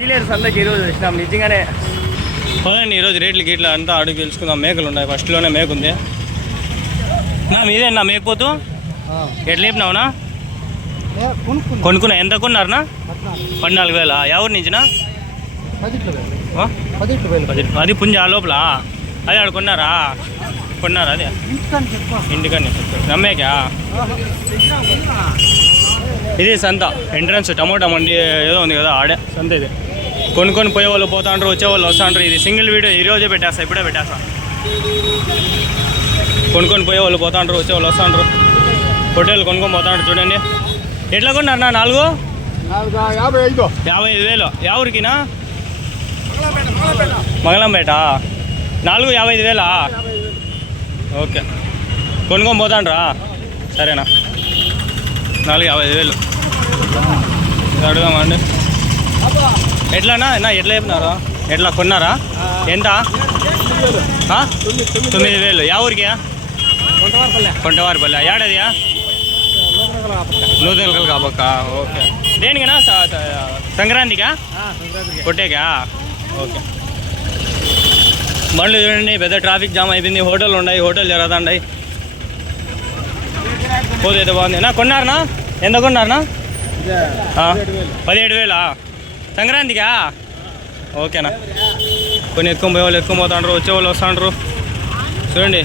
Dealer సందకి ఈరోజు వచ్చినాం. నిజంగానే ఈరోజు రేట్లు గీట్లు అంతా అడుగు తెలుసుకుందాం మేకలు ఉన్నాయి. ఫస్ట్లోనే మేక ఉంది. నా మీదే నా మేకపోతు ఎట్లా లేపినావునా? కొనుక్కున్నా. ఎంత కొన్నారునా? పద్నాలుగు. వేల? ఎవరి నుంచినా? అది పుంజ ఆ లోపల? అది ఆడ కొన్నారా? కొన్నారా అదే? ఇంటికని నమ్మేకా ఇది సంత. ఎంట్రన్స్ టమోటా మండి ఏదో ఉంది కదా ఆడే సంత ఇది. కొనుక్కొని పోయే వాళ్ళు పోతా ఉంటారు వచ్చే వాళ్ళు ఉంటారు ఇది సింగిల్ వీడియో ఈరోజు పెట్టేస్తా ఇప్పుడే పెట్టేస్తా. కొనుక్కొని పోయే వాళ్ళు పోతా ఉంటారు వచ్చే వాళ్ళు ఉంటారు హోటల్ కొనుక్కొని పోతా ఉంటారు చూడండి. ఎట్లా కొన్నారు నా నాలుగు? యాభై ఐదు యాభై ఐదు వేలు ఎవరికినా మంగళంపేట. నాలుగు యాభై ఐదు వేలా? ఓకే. కొనుక్కొని పోతాండ్రా. సరేనా. నాలుగు యాభై ఐదు వేలు. అడుగుదామండి ఎట్లానా నా ఎట్లా చెప్పినారు? ఎట్లా కొన్నారా? ఎంత? తొమ్మిది వేలు. యా ఊరికి? కొంటవారిపల్లె. ఏడాదియా నూతన కాబక్క ఓకే. దేనికనా సంక్రాంతికా? కొట్టేకా ఓకే. బండ్లు చూడండి పెద్ద ట్రాఫిక్ జామ్ అయిపోయింది. హోటల్ ఉన్నాయి హోటల్ జరుగుతుంటాయి పోతే బాగుంది. నా కొన్నారనా? ఎంత కొన్నారనా? పదిహేడు వేలా? సంక్రాంతికా? ఓకేనా. కొన్ని ఎక్కువ పోయే వాళ్ళు ఎక్కువ పోతాండ్రు వచ్చే వాళ్ళు వస్తాండ్రు. చూడండి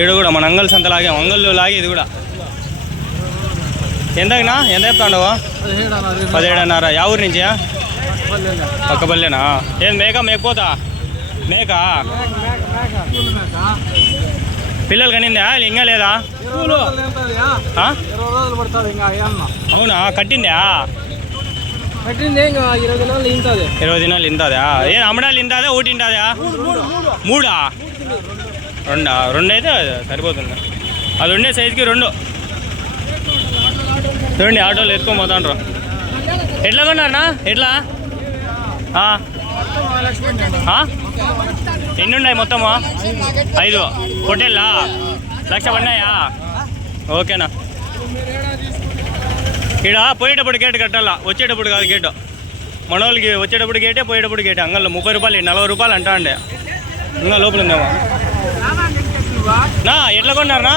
ఈడు కూడా మన అంగల్ సంత లాగే అంగల్లో లాగే ఇది కూడా. ఎంతకునా ఎంత చెప్తాండవా? పదిహేడున్నర. యా ఊరి నుంచి? పక్కపల్లెనా? ఏం మేక మేకపోతా? మేక? పిల్లలు కనిందా? ఇంకా లేదా? అవునా? కట్టిందా? ఇరవై దినాలు ఇంతదా ఏం అమ్మడాలు ఇంతదా ఒకటి ఇంతదా మూడా? రెండా? రెండు అయితే సరిపోతుంది అది ఉండే సైజుకి రెండు. చూడండి ఆటోలు ఎత్తుకొని పోతాండ్రు. ఎట్లా కొన్నారనా ఎట్లా? ఎన్ని ఉన్నాయి మొత్తము? ఐదు. హోటల్లా లక్ష పడినాయా? ఓకేనా. ఇక్కడ పోయేటప్పుడు గేట్ కట్టాలా? వచ్చేటప్పుడు కాదు గేటు మనోళ్ళకి వచ్చేటప్పుడు గేటే పోయేటప్పుడు గేటే అంగల్లో ముప్పై రూపాయలు నలభై రూపాయలు అంటా అండి ఇంకా లోపల ఉందేమో. నా ఎట్లా కొన్నారా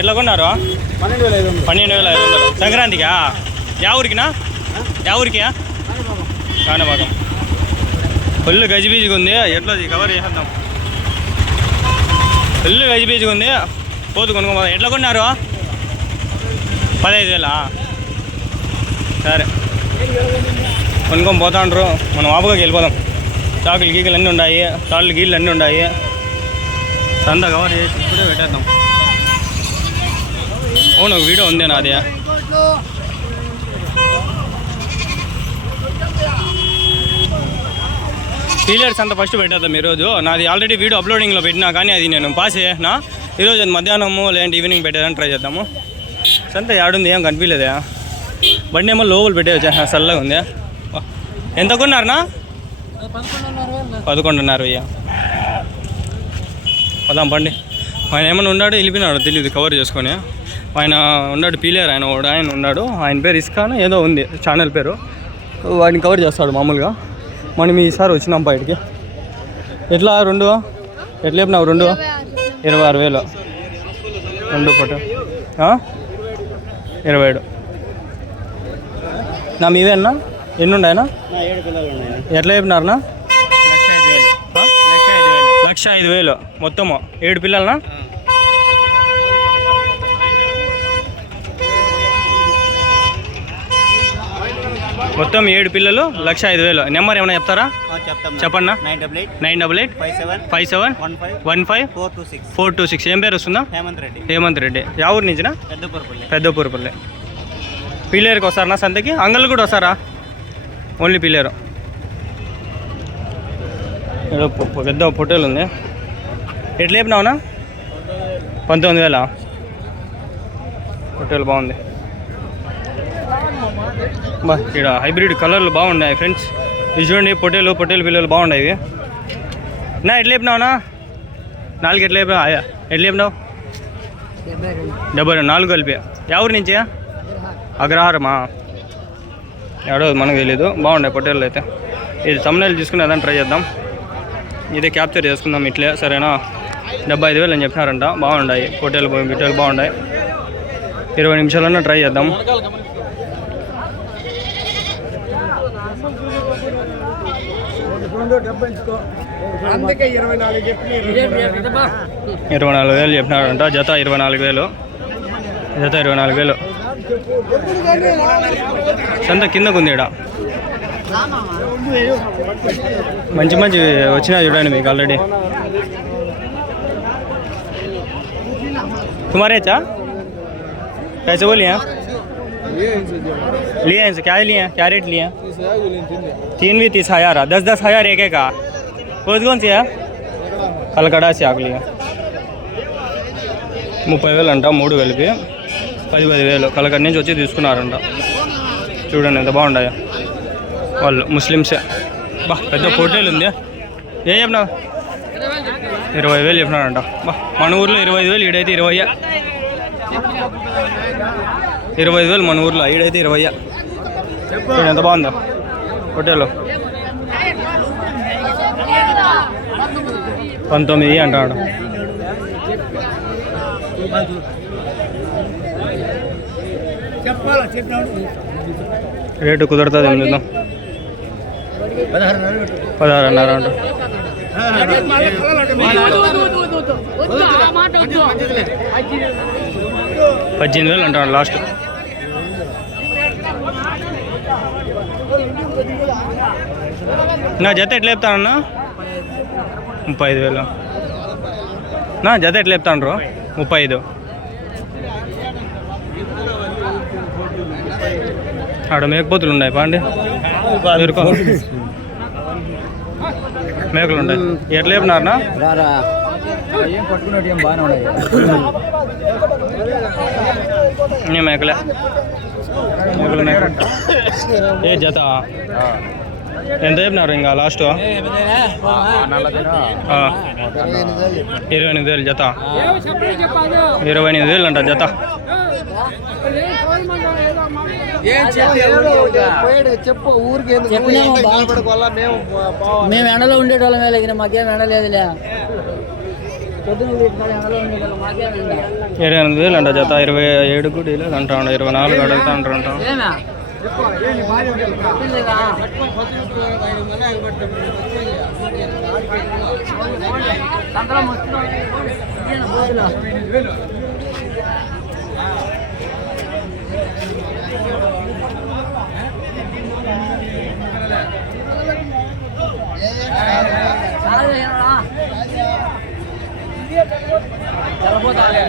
ఎట్లా కొన్నారు? పన్నెండు వేల ఐదు వందలు. సంక్రాంతికా? యా ఊరికినా? యా ఊరికియా? కానభాగం ఫుల్ గజిబీజిగా ఉంది ఎట్లా కవర్ చేసేద్దాం. ఫుల్ గజిబీజిగా ఉంది పోతు కొనుక్కో ఎట్లా కొన్నారు? పదహైదు వేలా? సరే. కొనుక్కొని పోతాండ్రు మనం ఆపుగా వెళ్ళిపోదాం. చాకులు గీకులు అన్నీ ఉన్నాయి తాళ్ళు గీళ్ళు అన్నీ ఉన్నాయి సంత కవర్ చేసి ఇప్పుడే పెట్టేద్దాం. అవును ఒక వీడియో ఉంది నాది. పీలియర్స్ అంతా ఫస్ట్ పెట్టేద్దాం ఈరోజు. నాది ఆల్రెడీ వీడియో అప్లోడింగ్లో పెట్టినా కానీ అది నేను పాస్ చేసినా ఈరోజు అది మధ్యాహ్నము లేదంటే ఈవినింగ్ పెట్టేదని ట్రై చేద్దాము. సంత ఏడుంది ఏం కనిపించలేదా? బండి ఏమో లోపల పెట్టేవచ్చా చల్లగా ఉంది. ఎంత కొన్నారనా పదకొండున్నర అయ్యా పదాం బండి. ఆయన ఏమైనా ఉన్నాడు? వెళ్ళిపోయినాడు. తెలియదు కవర్ చేసుకొని. ఆయన ఉన్నాడు పీలేరు ఆయన ఆయన ఉన్నాడు. ఆయన పేరు ఇస్కాన్ ఏదో ఉంది. ఛానల్ పేరు. వాడిని కవర్ చేస్తాడు మామూలుగా. మనం ఈసారి వచ్చినాం బయటికి. ఎట్లా? రెండు? ఎట్లా చెప్పినావు? రెండు? ఇరవై ఆరు వేలు. రెండు ఫోటో ఇరవై ఏడు. నా మీవేనా ఎన్ని ఉన్నాయన్నా ఏడు పిల్లలు ఉన్నాయి ఎట్లా చెప్పినారనా లక్ష ఐదు వేలు. ఆ? లక్ష ఐదు వేలు. లక్ష ఐదు వేలు. మొత్తము. ఏడు పిల్లలనా? మొత్తం ఏడు పిల్లలు లక్ష ఐదు వేలు. నెంబర్ ఏమైనా చెప్తారా? చెప్తాం చెప్పన్నా? Nine double eight. Nine double eight. Five seven. Five seven. One five. One five. Four two six. Four two six. ఏం పేరు వస్తుందా? హేమంత్ రెడ్డి. హేమంత్ రెడ్డి. యా ఊరు నుంచినా? పెద్దపురపల్లి పెద్దపూరపల్లి పీలేరుకి వస్తారా సంతకి? అంగళ్ళు కూడా వస్తారా? ఓన్లీ పీలేరు ఏదో పొ- పొ- పెద్ద పొట్టేలు ఉంది. ఎట్లా చెప్పినావునా పంతొమ్మిది వేల? పొట్టేలు బాగుంది. బా ఇక్కడ హైబ్రిడ్ కలర్లు బాగున్నాయి ఫ్రెండ్స్. ఇది చూడండి పొట్టేలు పొట్టేలు పిల్లలు బాగున్నాయి ఇవి. నా ఎట్లా చెప్పినావునా నాలుగు ఎట్లా ఆయా, ఎట్లా చెప్పినావు డెబ్బై రెండు. నాలుగు కలిపి. ఎవరి నుంచి? అగ్రహారమా? ఎవడో మనకు తెలీదు. బాగుండే పొట్టేళ్ళు అయితే. ఇది తమ్ముళ్ళు తీసుకుని అదని ట్రై చేద్దాం. ఇదే క్యాప్చర్ చేసుకుందాం ఇట్లే సరేనా? డెబ్బై ఐదు వేలు అని చెప్పినారంట. బాగున్నాయి హోటల్ గిట్టెలు బాగున్నాయి ఇరవై నిమిషాలన్నా ట్రై చేద్దాం. ఇరవై నాలుగు వేలు చెప్పినాడంట జత ఇరవై నాలుగు వేలు. జత ఇరవై నాలుగు వేలు. సంత కిందకు ఉంది ఇక్కడ మంచి మంచి వచ్చినాయి చూడండి మీకు ఆల్రెడీ तुम्हारे चा कैसे बोलिए लिए हैं क्या लिए हैं क्या रेट लिए हैं तीन भी तीस हजार दस दस हजार एक एक का कौन कौन सी है కలకడా చాకులు ముప్పై వేలు అంట మూడు కలిపి పది పది వేలు కలకడ నుంచి వచ్చి తీసుకున్నారంట. చూడండి ఎంత బాగున్నాయో వాళ్ళు ముస్లిమ్సే. బా పెద్ద హోటల్ ఉంది. ఏం చెప్పినావు? ఇరవై వేలు చెప్పినారంట. బా మన ఊర్లో ఇరవై ఐదు వేలు ఈడైతే ఇరవై. ఇరవై ఐదు వేలు మన ఊర్లో ఈడైతే ఇరవై. చూడండి ఎంత బాగుందా హోటల్లో పంతొమ్మిది అంటాడు. రేటు కుదురుతుంది ఏం చూద్దాం? పదహారున్నర అంట. పద్దెనిమిది వేలు అంటాడు లాస్ట్. నా జత ఎట్లా చెప్తానన్నా ముప్పై ఐదు వేలు. నా జత ఎట్లా చెప్తాను ముప్పై ఐదు. ఆడ మేకపోతులు ఉన్నాయి పాండి. మేకలు ఉన్నాయి. ఎట్లా చెప్పినారనా మేకలే. మేకలు మేకలు ఏ జత? ఎంత చెప్పినారు ఇంకా లాస్ట్ ఇరవై ఎనిమిది వేలు జత. ఇరవై ఎనిమిది వేలు అంట జత. చెప్పు ఊరికి. మేము మేము ఎండలో ఉండేటోళ్ళం వెళ్ళగిన మాకేం ఎండ లేదులే పొద్దున వీటికాడ ఎండలో ఉండేటోళ్ళం మాకేం ఎండ ఇరవై ఎనిమిది వేలు అంట జత ఇరవై ఏడు కూడా లేదు అంటా ఇరవై నాలుగు అడుగుతా అంటారంట ఏమే తెలియదా? సంతలో మొత్తం ఇదేనా బోధులు? చాలా చేసినాడా? తెల్లపోతాలే.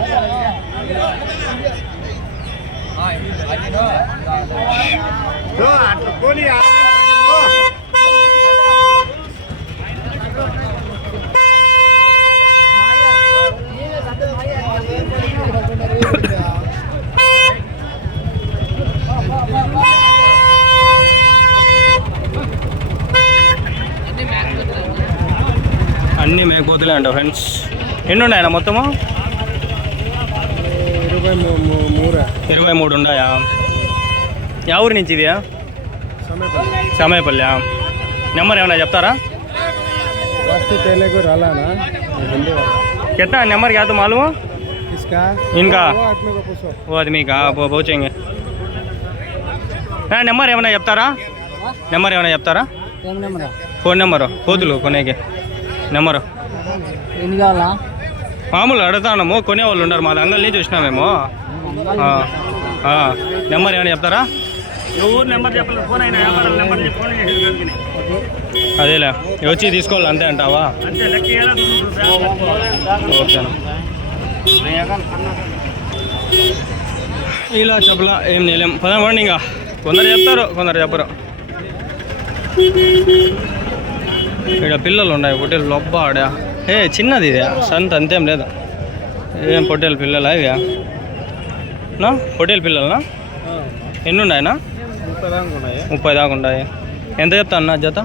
అన్నీ మేకపోతులే అంట ఫ్రెండ్స్ ఎన్ని ఉన్నాయన్న మొత్తము? ఇరవై మూడు ఇరవై మూడు ఉన్నాయా యా ఊరి నుంచి ఇది సమయపల్లి నెంబర్ ఏమైనా చెప్తారా ఫస్ట్ తెలుగు రాలానా कितना नंबर क्या तो मालूम हो इसका इनका वो आदमी को पूछो वो आदमी का वो पहुँचेंगे నెంబర్ ఏమైనా చెప్తారా నెంబర్ ఏమైనా చెప్తారా ఏం నెంబరా ఫోన్ నెంబరు కోతులు కొనేకి నెంబరు ఎన్ని కావాలా మామూలు అడుగుతాము కొనేవాళ్ళు ఉన్నారు. మా అంగల్ నుంచి వచ్చినా మేము నెంబర్ ఏమైనా చెప్తారా? అదేలే. వచ్చి తీసుకోవాలి అంతే అంటావా? ఓకేనా ఇలా చెప్పలా ఏం నేలేం పదమండి ఇంకా. కొందరు చెప్తారు కొందరు చెప్పరు. ఇక్కడ పిల్లలు ఉన్నాయి పొట్టేలు లొబ్బ ఆడా. ఏ చిన్నది ఇది. సంత అంతేం లేదా? ఏం పొట్టేలు పిల్లలా ఇవి? నా? పొట్టేలు పిల్లలనా? ఎన్ని ఉన్నాయనా ముప్పై దాకా ఉన్నాయి ఎంత చెప్తా అన్న జత?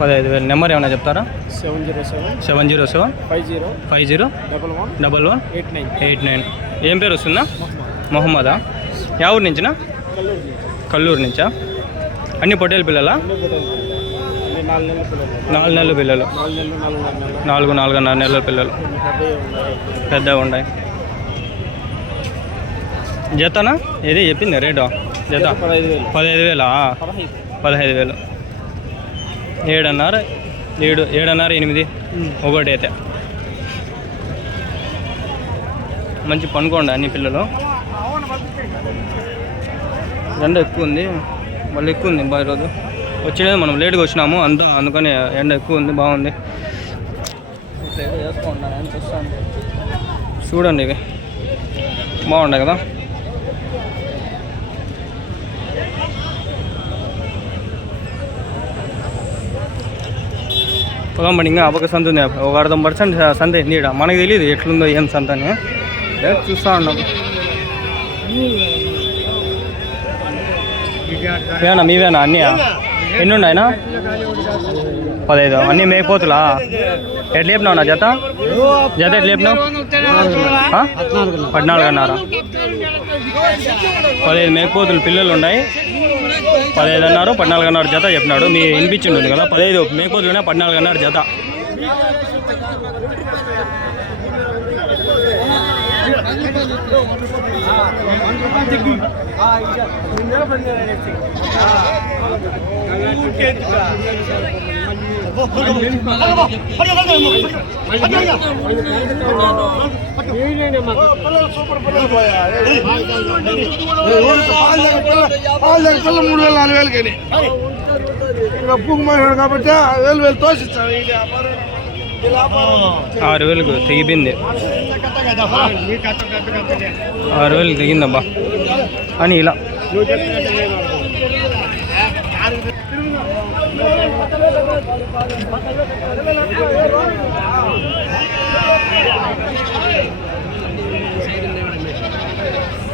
పదహైదు వేల. నెంబర్ ఏమైనా చెప్తారా? Seven zero seven. Seven zero seven five zero. Five zero double one. Double one eight nine eight nine. ఏం పేరు వస్తుందా? మొహమ్మద్? యా ఊరు నుంచినా? కల్లూరు నుంచి. కల్లూరు నుంచా? అన్ని పొట్టేలు పిల్లలా? నాలుగు నెలల పిల్లలు. నాలుగు నాలుగున్నర నెలలు. పిల్లలు. పెద్దవి ఉన్నాయి. పెద్దగా ఉన్నాయి. జతనా? ఏది చెప్పింది రేటు? జత? పదహైదు వేలు. పదహైదు వేలా? పదహైదు. పదహైదు వేలు. ఏడున్నర ఏడు ఏడున్నర ఎనిమిది? ఒకటి అయితే మంచి పనుకోండి అన్ని పిల్లలు. ఎండ ఎక్కువ ఉంది. మళ్ళీ ఎక్కువ ఉంది బాగా ఈరోజు. వచ్చేది మనం లేట్గా వచ్చినాము అంతా అందుకని ఎండ ఎక్కువ ఉంది బాగుంది. చూడండి ఇవి. బాగుండే కదా? పొలం పడి ఇంకా ఒక సంత ఉంది. ఒక అర్థం పర్సెంట్ సంత అయింది మనకి తెలియదు ఎట్లుందో ఏం సంత అని చూస్తూ ఉన్నాం. ఇవేనా మీవేనా? అన్నీ ఎన్ని ఉన్నాయనా పదహైదు. అన్నీ మేకపోతులా ఎట్లా లేపినావు నా జత? జత ఎట్లా లేపినావు? పద్నాలుగు అన్నారా పదహైదు మేకపోతులు పిల్లలు ఉన్నాయి. పదహైదు అన్నారు పద్నాలుగు అన్నారు జత చెప్పినాడు. మీ వినిపించిండు కదా? పదహైదు మేకపోతులు ఉన్నాయి పద్నాలుగు అన్నారు జత. మూడు వేలు నాలుగు వేలు కానీ మహిళ కాబట్టి వేలు వేలు తోసిస్తాను ఈ వ్యాపారం ఈ వ్యాపారం ఆరు వేలకు తెగిపోయింది ఆరు వేలకు తెగిందబ్బా అని ఇలా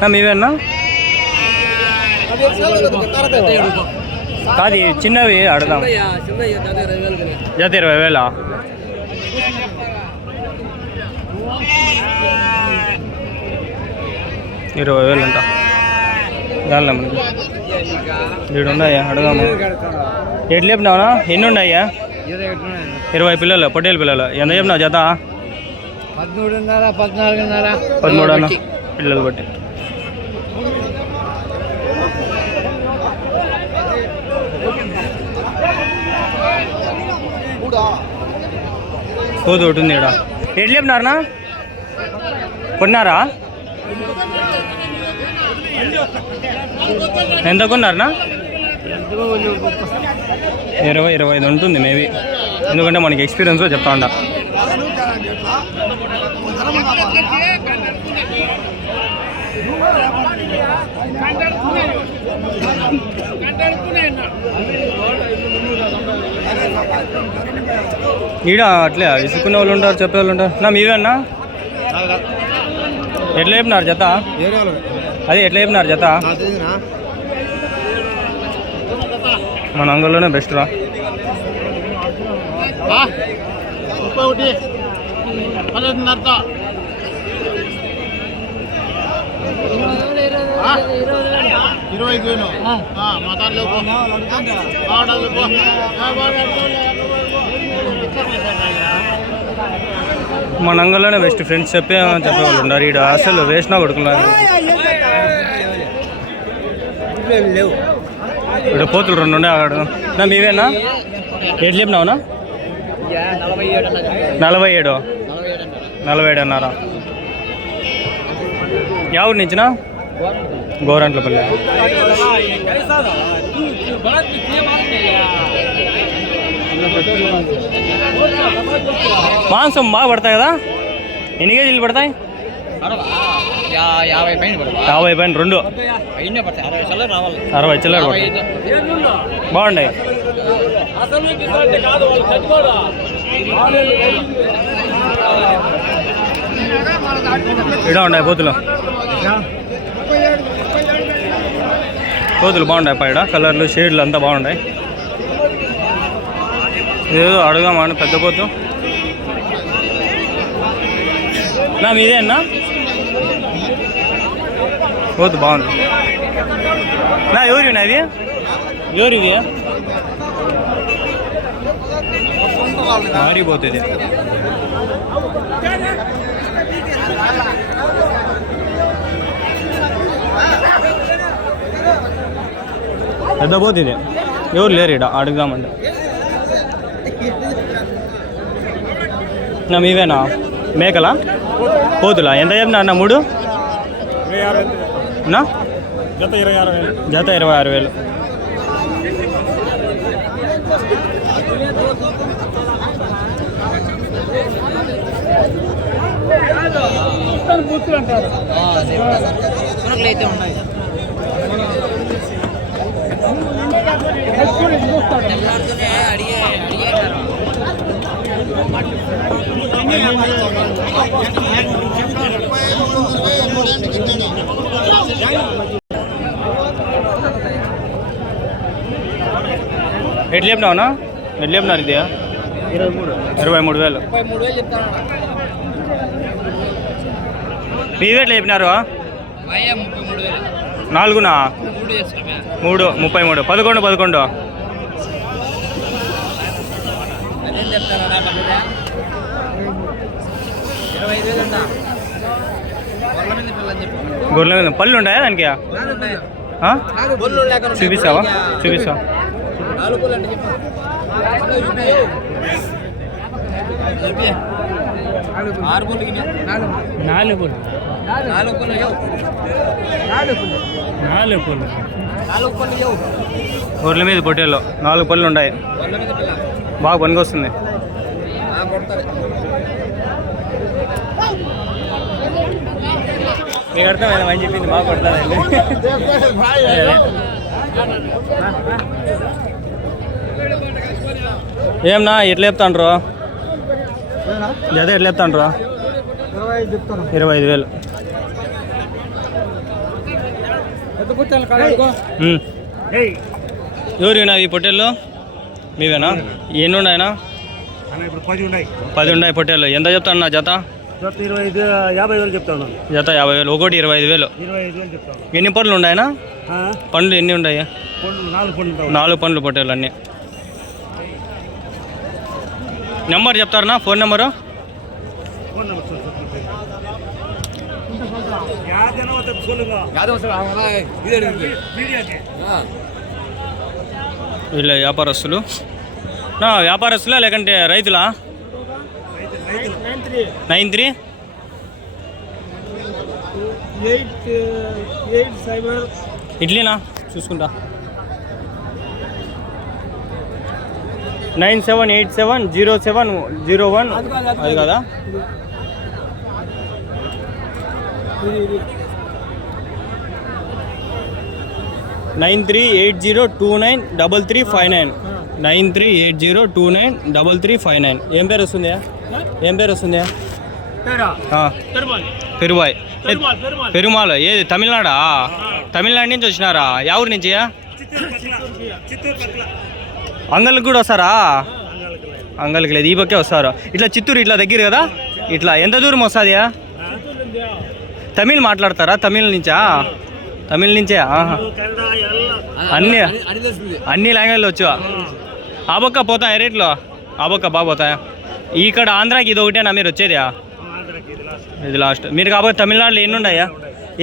ఆ, మీవేనా కాదు ఈ చిన్నవి అడదాం జత ఇరవై వేలా ఇరవై వేలు అంట దానిలో మనకి ఏడు ఉన్నాయా అడగాము ఎట్లు చెప్పినావునా ఎన్ని ఉన్నాయా ఇరవై పిల్లలు పొట్టేలు పిల్లలు. ఎంత చెప్పినావు జత? పదమూడున్నర పద్నాలుగున్నర. పదమూడు అన్న పిల్లలు బట్టి. కోది ఒకటి ఉంది ఇక్కడ ఎట్లు చెప్పినారనా కొన్నారా? ఎంత కొన్నారనా ఇరవై ఇరవై ఐదు ఉంటుంది మేబీ. ఎందుకంటే మనకి ఎక్స్పీరియన్స్ చెప్తా ఉండ. ఈడ అట్లే ఇసుకునే వాళ్ళు ఉంటారు చెప్పే వాళ్ళు ఉంటారు. నా మీవే అన్నా ఎట్లా చెప్పినారు జత అదే ఎట్లా చెప్పినారు జత? మన అంగల్లోనే బెస్ట్ రా. ముప్పై ఒకటి. పన్నెండున్నరతో ఇరవై ఐదు వేలు. మతాలు మన అంగల్లోనే బెస్ట్ ఫ్రెండ్స్ చెప్పే చెప్పేవాళ్ళు ఉన్నారు ఈడ అసలు వేసినా కొడుకున్నారు ఇక్కడ పోతులు రెండు ఉండే ఆడు నా మీవేనా ఎట్లు చెప్పినావునా? నలభై ఏడు? నలభై ఏడు అన్నారా? యా ఊరి నుంచినా? గోరంట్లపల్లి. మాంసం బాగా పడతాయి కదా? ఎన్ని కేజీలు పడతాయి? యాభై పైన రెండు. అరవై సార్లు రావాలి. అరవై చిల్లర బాగుంటాయి ఇడా ఉన్నాయి పోతులు. కోతులు బాగుంటాయి పైడ కలర్లు షేడ్లు అంతా బాగుంటాయి ఏదో అడుగుదామా అని పెద్ద కోతు నా మీదే అన్నా కోతు బాగుంది నా ఎవరి అవి ఎవరు ఇవి మారిపోతుంది పెద్ద పోతుంది ఎవరు లేరు ఇక్కడ అడుగుదామంటే నా మీవేనా మేకలా పోతులా ఎంత చెప్పినా అన్న మూడు నా? జత ఇరవై ఆరు వేలు. జత ఇరవై ఆరు వేలు. అయితే ఉన్నాయి అడిగే ఎట్లా చెప్పినావునా ఎట్లా చెప్పినారు ఇది ఇరవై మూడు ఇరవై మూడు వేలు. ముప్పై మూడు వేలు చెప్తాను ఎట్లా చెప్పినారు? ముప్పై మూడు వేలు నాలుగునా? మూడు మూడు ముప్పై మూడు. పదకొండు పదకొండు అదేం చెప్తారా ఇరవై ఐదు వేలు అంట వాళ్ళ మీద పిల్లని చెప్పు గొర్రెల మీద పళ్ళు ఉంటాయా దానికి? చూపిస్తావా? చూపిస్తావా? నాలుగు నాలుగు గొర్రెల మీద పొట్టేళ్ళు నాలుగు పళ్ళు ఉంటాయి బాగా పనికి వస్తుంది అని చెప్పింది బాగా కొడతానండి ఏమన్నా ఎట్లా చెప్తాండ్రు? జత ఎట్లా చెప్తాండ్రు? ఇరవై ఐదు చెప్తాను ఇరవై ఐదు వేలు. పెద్ద పుట్టాను కాదు ఉమ్. ఎవరు ఈ పొట్టేళ్ళు? మీవేనా? ఎన్ని ఉన్నాయనా అన్న ఇప్పుడు పది ఉన్నాయి. పది ఉన్నాయి పొట్టేళ్ళు. ఎంత చెప్తాను నా జత? జత ఇరవై ఐదు యాభై వేలు చెప్తాను జత యాభై వేలు ఒకటి ఇరవై ఐదు వేలు. ఇరవై ఐదు వేలు చెప్తాను ఎన్ని పండ్లు ఉన్నాయనా పండ్లు ఎన్ని ఉన్నాయా నాలుగు పండ్లు నాలుగు పండ్లు అన్నీ నెంబర్ చెప్తారనా ఫోన్ నెంబరు? వీళ్ళ వ్యాపారస్తులు. వ్యాపారస్తులా లేకంటే రైతులా? Nine three. ఎయిట్ ఎయిట్ సైబర్. ఇడ్లీనా? చూసుకుంటా. Nine seven eight seven zero seven zero one. అది కదా nine three eight zero two nine double three five nine. Nine three eight zero two nine double three five nine. ఏం పేరు వస్తుంది? ఏం పేరు వస్తుంది? పెరుబాయ్ పెరుమాల్ ఏది? తమిళనాడా? తమిళనాడు నుంచి వచ్చినారా? యా ఊరి నుంచి? అంగళకి కూడా వస్తారా? అంగల్కి లేదు. ఈ పక్కే వస్తారు. ఇట్లా చిత్తూరు ఇట్లా దగ్గర కదా? ఇట్లా ఎంత దూరం వస్తుంది? తమిళ్ మాట్లాడతారా? తమిళ్ నుంచా? తమిళ నుంచే? అన్ని అన్ని లాంగ్వేజ్లు వచ్చు ఆ. పక్క పోతాయా రేట్లో? ఆ పక్క బాగా పోతాయా? ఇక్కడ ఆంధ్రాకి ఇది ఒకటేనా మీరు వచ్చేదా? ఇది లాస్ట్ మీరు కాబట్టి తమిళనాడులో ఎన్ని ఉన్నాయా?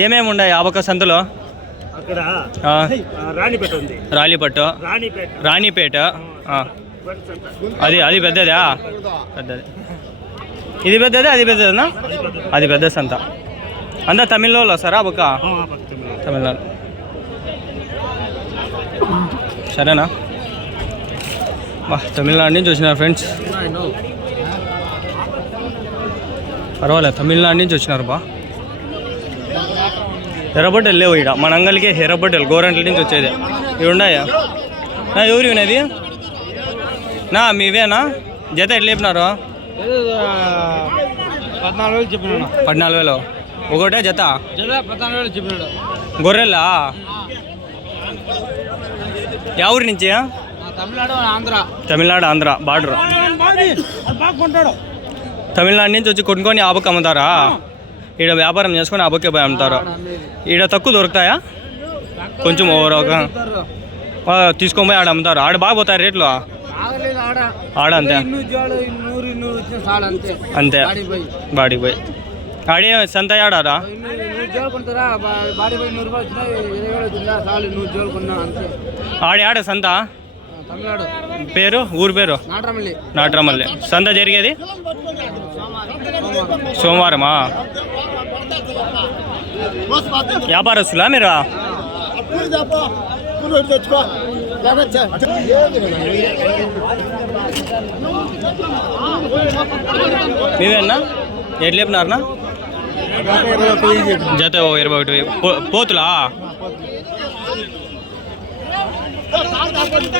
ఏమేమి ఉన్నాయి ఆ పక్క సంతలో ఆ, రాణిపేట. అది అది పెద్దదా? పెద్దది. ఇది పెద్దదే? అది పెద్దదనా అది పెద్ద సంత. అంతా తమిళ వాళ్ళు వస్తారా బొక్క తమిళనాడు. సరేనా? తమిళనాడు నుంచి వచ్చినారు ఫ్రెండ్స్. పర్వాలేదు తమిళనాడు నుంచి వచ్చినారు బా. ఎర్రబొట్టెలు లేవు ఇక్కడ మన అంగలికే ఎర్రబొట్టెలు గోరంట్ల నుంచి వచ్చేది. ఇవి ఉన్నాయా? నా ఎవరు ఇవి నా మీవేనా? జత ఎట్లా చెప్పినారు? పద్నాలుగు వేలు. చెప్పినా పద్నాలుగు వేలు ఒకటే జత? పద్నాలుగు వేలు చెప్పినాడు గొర్రెలా? యా ఊరి నుంచి? తమిళనాడు ఆంధ్ర. తమిళనాడు ఆంధ్ర బార్డర్. బాగా కొంటాడు తమిళనాడు నుంచి వచ్చి కొనుక్కొని ఆ బొక్క అమ్ముతారా ఈడ వ్యాపారం చేసుకొని ఆ బొక్కే పోయి అమ్ముతారు. ఈడ తక్కువ దొరుకుతాయా? కొంచెం ఓవర్ ఒక తీసుకొని పోయి ఆడ అమ్ముతారు. ఆడ బాగా పోతారు రేట్లు? ఆడ. ఆడ అంతే? అంతే. అంతే. బాడీ పోయి. బాడీకి పోయి. ఆడే సంత ఆడారా ఆడే ఆడ సంత? పేరు? ఊరు పేరు? నాటరమల్లి. నాట్రమల్లి. సంత జరిగేది? సోమవారమా? వ్యాపారస్తులా మీరు? మీవేనా? ఎట్లు చెప్పినారనా జత ఓ ఇరవై ఒకటి వేలు. పో-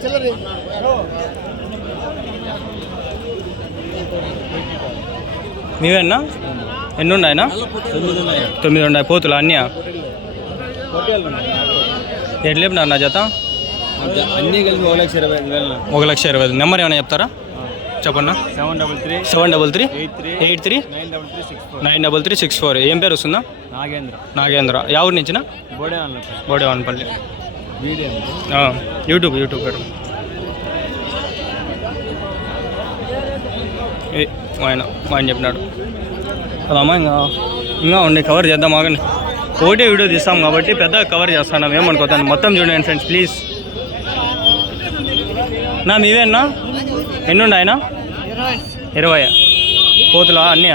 పోతులా మీవేనా ఎన్ని ఉన్నాయనా తొమ్మిది ఉన్నాయి పోతులు అన్నీ ఎట్లా చెప్పినారు నా జత? అన్నీ కలిపి ఒక లక్ష ఇరవై ఒక లక్ష ఇరవై నెంబర్ ఏమైనా చెప్తారా? చెప్పన్నా? Seven double three. Seven double three? Eight three. Eight three? Nine double three six four. Nine double three six four. ఏం పేరు వస్తుందా? నాగేంద్ర. నాగేంద్ర. ఎవరి నుంచిన? బోడేవన్పల్లి. యూట్యూబ్ యూట్యూబ్ పేరు. ఆయన ఆయన చెప్పినాడు. అదమ్మా ఇంకా ఇంకా ఉండి కవర్ చేద్దాం ఆగండి. ఒకటే వీడియో తీస్తాం కాబట్టి పెద్దగా కవర్ చేస్తాను ఏమనుకోతాను మొత్తం చూడండి ఫ్రెండ్స్ ప్లీజ్ నా మీవేనా? ఎన్ని ఉండి ఆయన? ఇరవై. పోతులా అన్నీ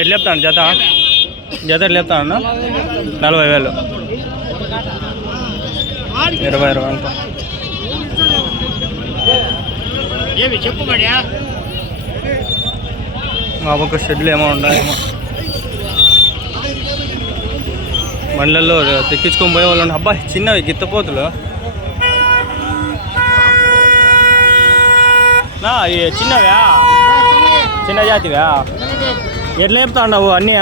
ఎట్లా చెప్తాను జత? జత ఎట్లా చెప్తాను నలభై వేలు. ఇరవై ఇరవై అంత. మా పక్క షెడ్లు ఏమో ఉన్నాయేమో. బండ్లలో తెక్కించుకొని పోయే వాళ్ళు ఉన్నారు. అబ్బా చిన్నవి గిత్తపోతులు నా ఈ చిన్నవ్యా చిన్న జాతివా ఎట్లా చెప్తా ఉండవు అన్నీ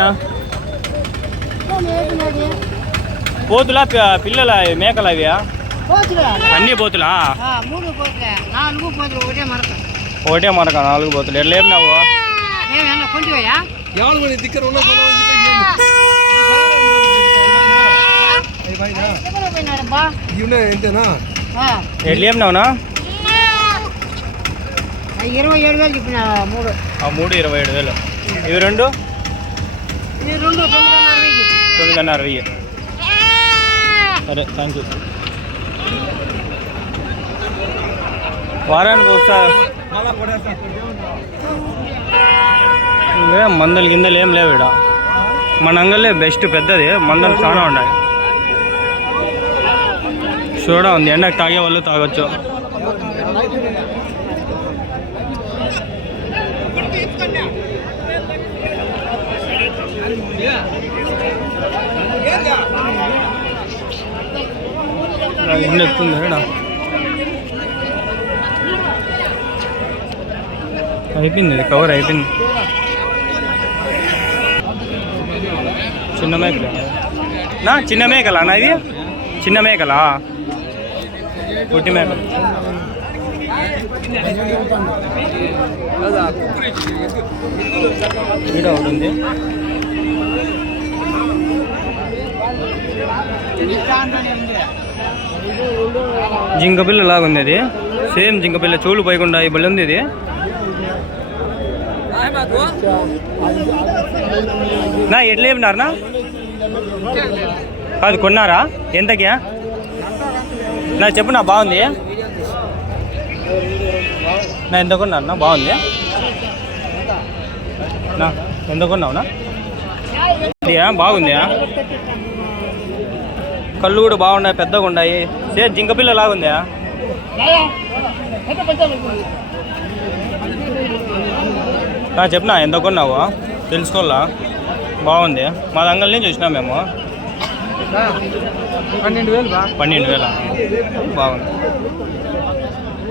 పోతులా పి- పిల్లల మేకలు అవి అన్నీ పోతులా మూడు పోతులే నాలుగు పోతులు ఒకటే మరక ఒకటే మనక నాలుగు పోతులు ఎట్లా చెప్పినావు ఏమన్నా కొంచెమయ్యా పోయినారబ్బా ఎంతేనా ఆ, ఎట్లా చెప్పినావునా ఇరవై ఏడు వేలు చెప్పిన మూడు. ఆ మూడు ఇరవై ఏడు వేలు. ఇవి రెండు? రెండు తొమ్మిదిన్నర వెయ్యి. సరే థ్యాంక్ యూ వారానికి ఒకసారి. మందలు గిందలు ఏం లేవు ఇక్కడ మన అంగల్లే బెస్ట్ పెద్దది. మందలు చాలా ఉన్నాయి. చూడ ఉంది ఎండకు తాగే వాళ్ళు తాగొచ్చు. ఎండ ఎక్కుతుంది ఈడ. అయిపోయింది ఇది కవర్ అయిపోయింది చిన్న మేకలు నా చిన్న మేకలా నా ఇది చిన్న మేకలా పుట్టి మేకలు ఈడ ఒకటి ఉంది జింకపిల్ల లాగుంది అది సేమ్ జింకపిల్ల చూలు పోయకుండా ఈ బళ్ళు ఉంది ఇది. నా ఎట్లా చెప్పినారనా కాదు కొన్నారా? ఎంతకి నా చెప్పు నా బాగుంది. నా ఎంత కొన్నారన్నా బాగుంది. నా ఎంత కొన్నావునా? బాగుంది కళ్ళు కూడా బాగున్నాయి పెద్దగా ఉన్నాయి. సే జింక పిల్ల లాగుందా నా చెప్పినా ఎంత కొన్నావు తెలుసుకోవాలా? బాగుంది. మా అంగల్ నుంచి వచ్చినా మేము. పన్నెండు వేలు పన్నెండు వేల? బాగుంది.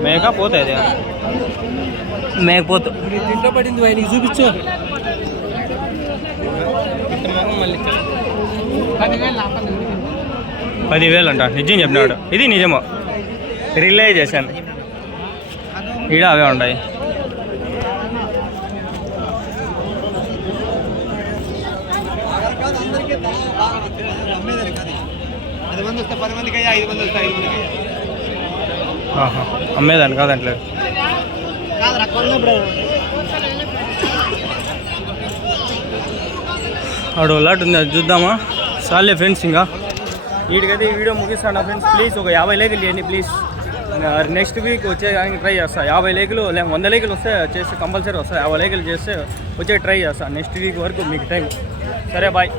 మేక పోతుంది మేకపోతు ఇంట్లో పడింది ఆయనకి చూపించు. పదివేలు అంట నిజం చెప్పినాడు. ఇది నిజము? రిలే చేశాను. ఈడ అవే ఉన్నాయి అది వస్తే పది మందికి అయ్యా ఐదు వస్తే ఐదు మందికి అయ్యా. అమ్మేదాన్ని కాదంటలేదు. కాదురా కొన్నప్పుడు ఆడు లాట్ ఉంది అది చూద్దామా? చాలే ఫ్రెండ్స్ ఇంకా. వీటికైతే ఈ వీడియో ముగిస్తాను ఫ్రెండ్స్? ప్లీజ్ ఒక యాభై లేకులు ఇవ్వండి ప్లీజ్. నెక్స్ట్ వీక్ వచ్చేదానికి ట్రై చేస్తా. యాభై లేకులు లే వంద లేకులు వస్తే చేస్తే కంపల్సరీ వస్తాయి యాభై లేకులు చేస్తే వచ్చే ట్రై చేస్తా. నెక్స్ట్ వీక్ వరకు మీకు టైం. సరే బాయ్.